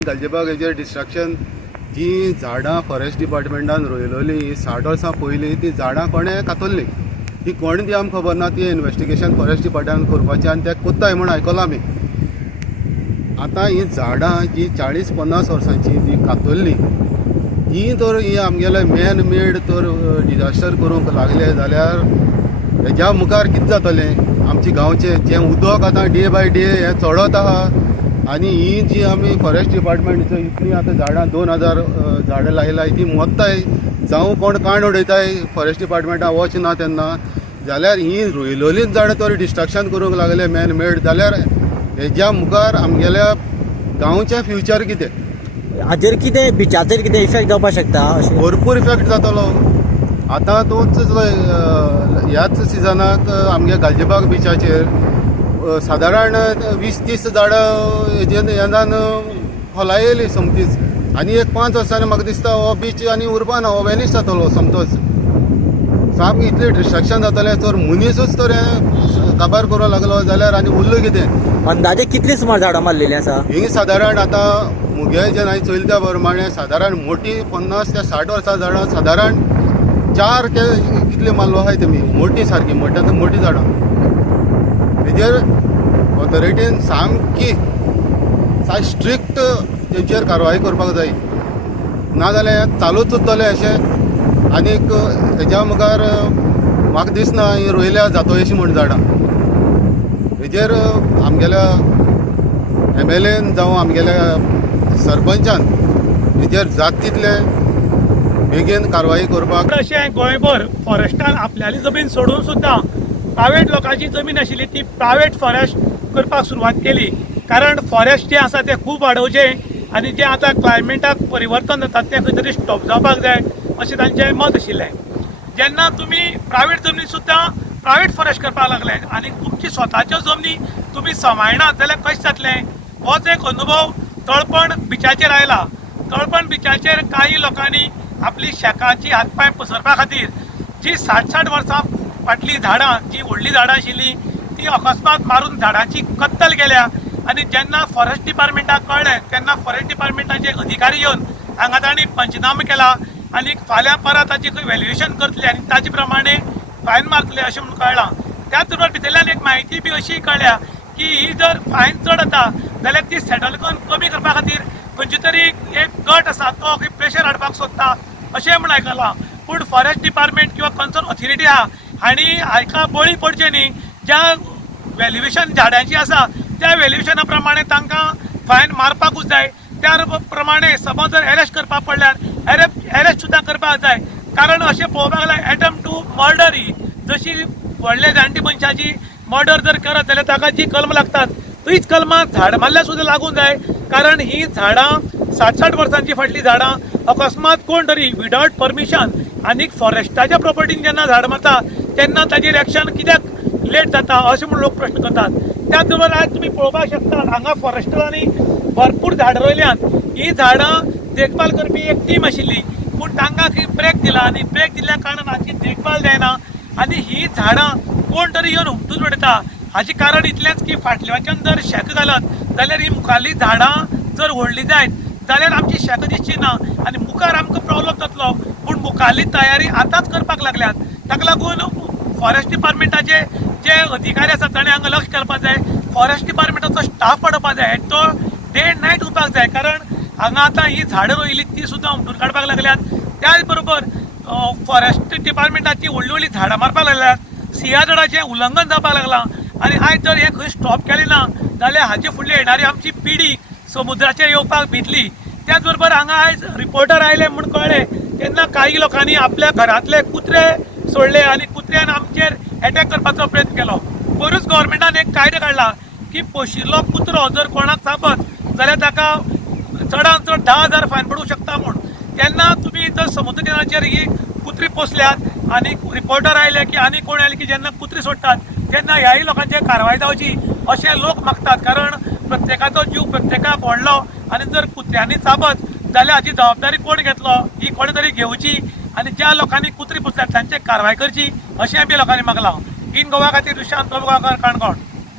गालजीबाग हेजेर डिस्ट्रक्शन जी झाडां फॉरेस्ट डिपार्टमेंटान रोयलोली 60 वर्सां पयलीं ती झाडां कोणें कातरली ती कोण ती आमकां खबर ना ती इन्वेस्टिगेशन फॉरेस्ट डिपार्टमेंटान करपाचें आनी तें कोत्ताय म्हूण आयकलां आमी। आतां ही झाडां जी 40-50 वर्सांची जी कातरली ही तर ही आमगेले मॅन मेड तर डिजास्टर करूंक लागले जाल्यार हेज्या मुखार कितें जातलें आमचे गांवचें जें उदक आतां डे बाय डे हें चडत आहा आनी ही जी आमी फॉरेस्ट डिपार्टमेंटाचो इतली आतां झाडां 2000 झाडां लायलाय ती मोत्ताय जावं कोण काण उडयताय फॉरेस्ट डिपार्टमेंटान वच ना तेन्ना जाल्यार ही रोयलोलीच झाडां तर डिस्ट्रक्शन करूंक लागले मॅन मेड जाल्यार हेज्या मुखार आमगेल्या गांवचें फ्युचर कितें हाजेर कितें बिचाचेर कितें इफेक्ट जावपाक शकता? भरपूर इफेक्ट जातलो। आतां तूंच ह्याच सिजनाक आमगे गालजीबाग बिचाचेर सादारण 20-30 झाडां हेजान खोलायली समतीच आनी एक 5 वर्सांनी म्हाका दिसता हो बीच आनी उरपाना हो वॅनिश जातलो समतोच सामकें इतलें डिस्ट्रक्शन जातलें तर मनीसूच तर हें काबार करूंक लागलो जाल्यार आनी उरलें कितें? अंदाजे कितली सुमार झाडां मारलेली आसा? ही सादारण आतां मुगे जें हांवें चोयलें त्या प्रमाणे सादारण मोठी 50 ते 60 वर्सां झाडां सादारण 4 कितले मारलो आहाय तेमी मोठी सारकी मोठ्यांत मोठी झाडां हेजेर ऑथॉरिटीन सामकी स्ट्रिक्ट तेंचेर कारवाई करपाक जाय नाजाल्यार चालूच उरतलें अशें आनीक हेज्या मुखार म्हाका दिसना ही रोयल्या जातोयशी म्हूण झाडां हेजेर आमगेल्या MLAन जावं आमगेल्या सरपंचान हेजेर जाता तितले बेगीन कारवाई करपाक अशें गोंयभर फॉरेस्टान आपल्याली जमीन सोडून सुद्दां प्रायवेट लोकांची जमीन आशिल्ली ती प्रायवेट फॉरेस्ट करपाक सुरवात केली कारण फॉरेस्ट जें आसा तें खूब वाडोवचें आनी जें आतां क्लायमेटाक परिवर्तन जाता तें खंय तरी स्टॉप जावपाक जाय अशें तांचें मत आशिल्लें। जेन्ना तुमी प्रायवेट जमनी सुद्दां प्रायवेट फॉरेस्ट करपाक लागले आनी तुमची स्वताच्यो जमनी तुमी सांबाळनात जाल्यार कशें जातलें? होच एक अनुभव तळपण बिचाचेर आयला। तळपण बिचाचेर कांय लोकांनी आपली शेकाची हातपाय पसरपा खातीर जी 60 वर्सां फाटली झाडां जी व्हडली झाडां आशिल्ली ती अकस्मात मारून झाडांची कत्तल केल्या आनी जेन्ना फॉरेस्ट डिपार्टमेंटाक कळ्ळें तेन्ना फॉरेस्ट डिपार्टमेंटाचे अधिकारी येवन हांगा तांणी पंचनामा केला आनी फाल्यां परत ताची खंय व्हॅल्युएशन करतले आनी ताचे प्रमाणे फायन मारतले अशें म्हणून कळलां। त्याच बरोबर भितरल्यान एक म्हायती बी अशी कळ्ळ्या की ही जर फायन चड जाता जाल्यार ती सेटल करून कमी करपा खातीर खंयची तरी एक गट आसा तो खंय प्रेशर हाडपाक सोदता अशें म्हूण आयकलां। पूण फॉरेस्ट डिपार्टमेंट किंवा कन्सर्न ऑथॉरिटी आहा हांणी हाका बळी पडचें न्ही ज्या व्हॅल्युएशन झाडांची आसा त्या व्हॅल्युएशना प्रमाणे तांकां फायन मारपाकूच जाय त्या प्रमाणे समज जर अरेस्ट करपाक पडल्यार अरेस्ट सुद्दां करपाक जाय कारण अशें पळोवपाक लागल्यार एटम्प्ट टू मर्डर ही जशी व्हडले जाणटी मनशाची मर्डर जर करत जाल्यार ताका जी कलम लागतात तीच कलमां झाड मारल्यार सुद्दां लागूंक जाय कारण ही झाडां 60 वर्सांची फाटली झाडां अकस्मात कोण तरी विदाउट परमिशन आनीक फॉरेस्टाच्या प्रॉपर्टीन जेन्ना झाड मारता तेन्ना ताजेर एक्शन कित्याक लेट जाता अशें म्हूण लोक प्रश्न करतात। त्याच बरोबर आज तुमी पळोवपाक शकतात हांगा फॉरेस्टरांनी भरपूर झाडां रोयल्यात ही झाडां देखभाल करपी एक टीम आशिल्ली पूण तांकां ब्रेक दिला आनी ब्रेक दिल्ल्या कारणान हाची देखभाल जायना आनी ही झाडां कोण तरी येवन हुमतून उडयता हाचें कारण इतलेंच की फाटल्याच्यान जर शेक घालत जाल्यार ही मुखारली झाडां जर व्हडली जायत जाल्यार आमची शेक दिसची ना आनी मुखार आमकां प्रॉब्लम जातलो पूण मुखारली तयारी आतांच करपाक लागल्यात ताका लागून फॉरेस्ट डिपार्टमेंटाचे जे अधिकारी आसात ताणें हांगा लक्ष घालपाक जाय फॉरेस्ट डिपार्टमेंटाचो स्टाफ वाडोवपाक जाय तो डे एंड नायट उरपाक जाय कारण हांगा आतां ही झाडां रोयली ती सुद्दां उमटून काडपाक लागल्यात त्याच बरोबर फॉरेस्ट डिपार्टमेंटाची व्हडली व्हडली झाडां मारपाक लागल्यात सिंहा झाडाचें उल्लंघन जावपाक लागलां आनी आयज जर हें खंय स्टॉप केलें ना जाल्यार हाचे फुडली येणारी आमची पिढी समुद्राचेर येवपाक भितली। त्याच बरोबर हांगा आयज रिपोर्टर आयले म्हूण कळ्ळें तेन्ना काही लोकांनी आपल्या घरांतले कुत्रे सोडले आनी कुत्र्यान आमचेर अटॅक करपाचो प्रयत्न केलो। पयरूच गव्हर्मेंटान एक कायदो काडला की पोशिल्लो कुत्रो जर कोणाक चाबत जाल्यार ताका चडांत चड 10,000 फायन पडूंक शकता म्हूण तेन्ना तुमी जर समुद्र किनाऱ्याचेर ही कुत्री पोसल्यात आनी रिपोर्टर आयले की आनी कोण आयले की जेन्ना कुत्री सोडटात तेन्ना ह्याय लोकांचेर कारवाय जावची अशें लोक मागतात कारण प्रत्येकाचो जीव प्रत्येकाक व्हडलो आनी जर कुत्र्यांनी चाबत जाल्यार हाची जबाबदारी कोण घेतलो ही कोणे तरी घेवची आनी ज्या लोकांनी कुत्री पोसल्यात तांचेर कारवाय करची अशें आमी लोकांनी मागलां। इन गोवा खातीर दुशांत प्रभुगांवकार काणकोण।